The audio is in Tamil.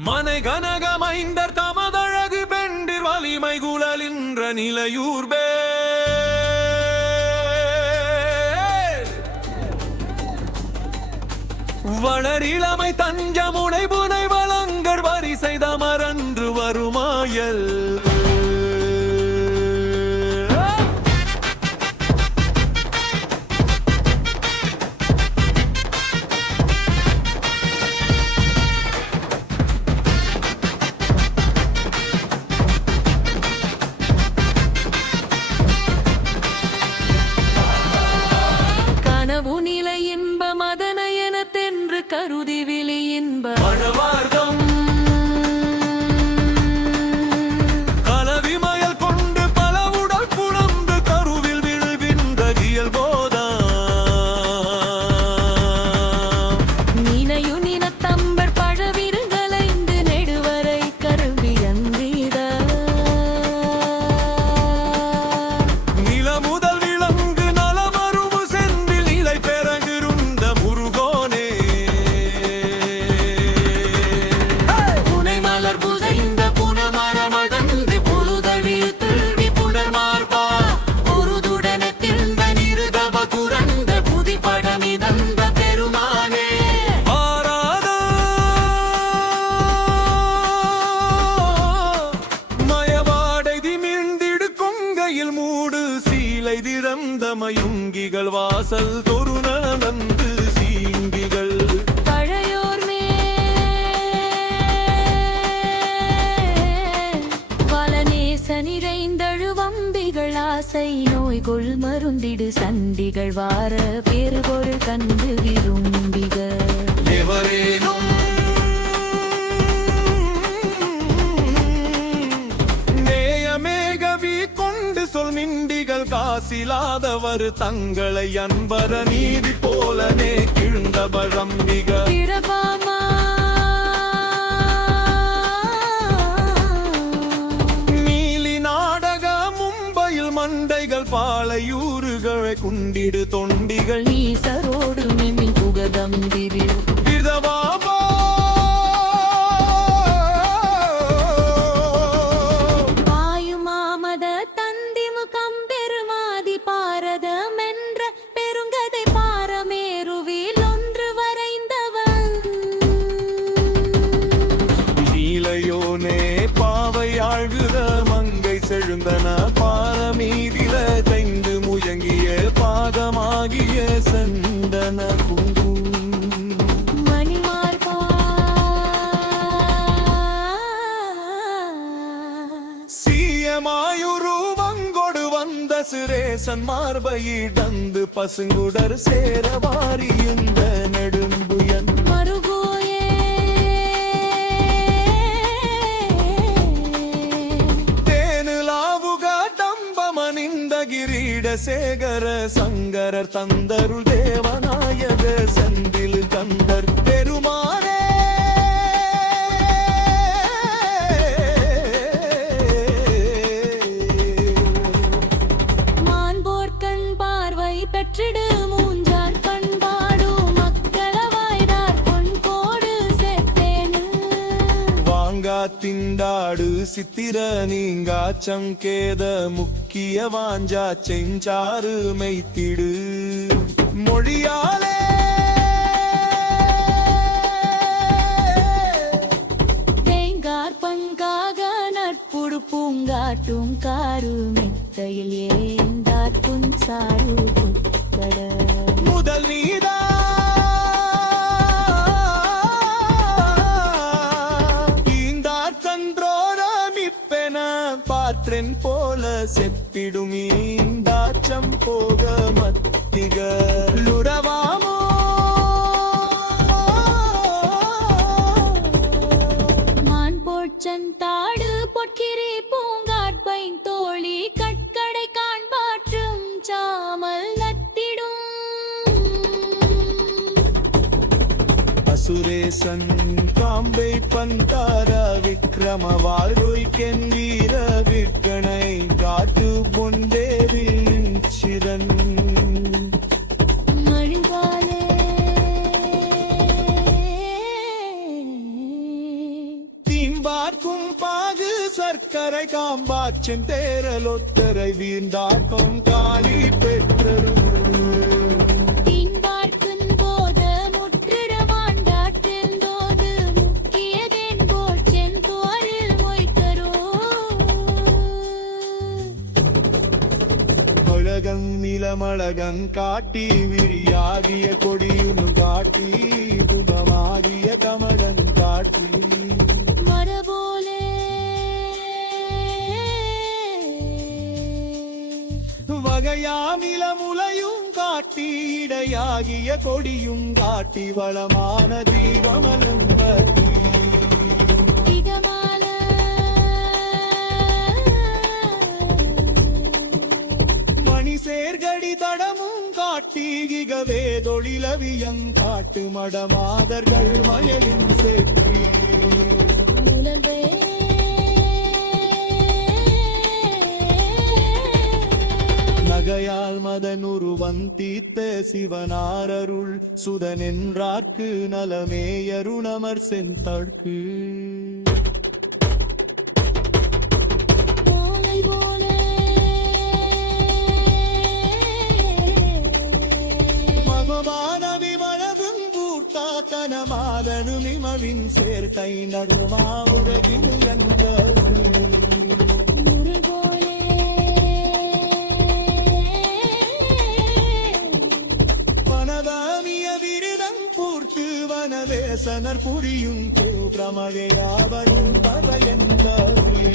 மனை கனகமைந்தர் தமதழகு பெண்டிர் வலிமை குழலின்ற நிலையூர்பே வளரிளமை தஞ்சமுனை புனை வளங்கர் வரிசை தமரன்று வருமாயல் கருதி விழி இன்ப மழவார்தம் கலவிமயல் கொண்டு பலவுடல் புலந்து கருவில் விழுகின்ற இயல்போதா நீனையு நினத்தம்பர் பழவிருங்கலைந்து நெடுவரை கருவி அந்திட நில முதல் விலங்கு நலமருவு சென்றில் நிலை பெறகிருந்த முருகோனே மயுங்கிகள் வாசல் தொருணந்து சீங்கிகள் பழையோர் வலநேச நிறைந்தழுவம்பிகள் ஆசை நோய்கொள் மருந்திடு சண்டிகள் வார பெருபொருள் கண்டு விரும்பிகள் எவரேனும் சொல் மிண்டிகள் காசிலாதவர் தங்களை அன்பர நீதி போலனே கிழ்ந்த பழம்பிக நீலி நாடக மும்பையில் மண்டைகள் பாலையூறுகளை குண்டிடு தொண்டிகள் நீசரோடு மிமின் புகதம்பிரி விதவாபா செழுந்தன பாரமீதில தைந்து முயங்கிய பாகமாகிய சந்தன சீயமாயுருவங்கொடு வந்த சிரேசன் மார்பையிடந்து பசுங்குடர் சேரவாரி இந்த நெடும்புயன் சேகர சங்கரர் தந்தருள் தேவநாயக செந்தில் கந்தர் பெருமானே மான்போர்கண் பார்வை பெற்றிடு மூஞ்சார் பண்பாடு மக்களவாய்தார் பொன்கோடு செத்தேனு வாங்கா திண்டாடு சித்திர நீங்கா சங்கேத முக்கிய வாஞ்சா செஞ்சாறு மெய்த்திடு மொழியாலே தேங்கார் பங்காக நட்புடு பூங்காட்டும் காரு மெத்தையில் ஏந்தார் புன்சாரு புத்தட முதல் நீதா பாற்றென் போல செப்பிடும் ஈந்தாச்சம் போக மத்திக லுரவாமோ மான் போச்சன் தாடு பொற்கிரி பூங்காட்பைன் தோழி கட்கடை காண்பாற்றும் சாமல் நத்திடும் அசுரேசன் காம்பை பந்தார விக்ரம வாழ்க்கைன் வீர விற்கனை காட்டு பொந்தேவின் சிரன் மழிவாலே வீம்பார்க்கும் பாகு சர்க்கரை காம்பாச்சன் தேரலொத்தரை வீர்ந்தார்க்கும் காலி பெற்றரு தீன்பார்க்கும் போது முற்றிடமாண்டாற்றில் தோது முக்கியதென் போல் செந்தோரில் மொய்த்தரோ அழகங் நிலமழகங் காட்டி விழியாகிய கொடியும் காட்டி புடமாகிய கமழன் காட்டி மரபோலே வகையாமிலமுலையும் காட்டி இடையாகிய கொடியும் காட்டி வளமான தீபமலும் காட்டி திகமால மணி சேர்கடி தடமும் காட்டி கிகவே தொழிலவியங் காட்டு மடமாதர்கள் மயலின் சேர்த்தி உலவே நகையால் மதனுருவன் தீத்த சிவனாரருள் சுதனென்றார்க்கு நலமேயருணமர் செந்தாழ்க்கு போலை போலே மகமானவி மழவும் பூர்த்தாத்தன மாதனுமிமவின் சேர்க்கை நடுமாவுரகில் என்ற முருள் போலே வனதாமிய விருதம் பூர்த்து வனவேசனர் புரியும் பிரமகையாவரும் பவையந்தாரி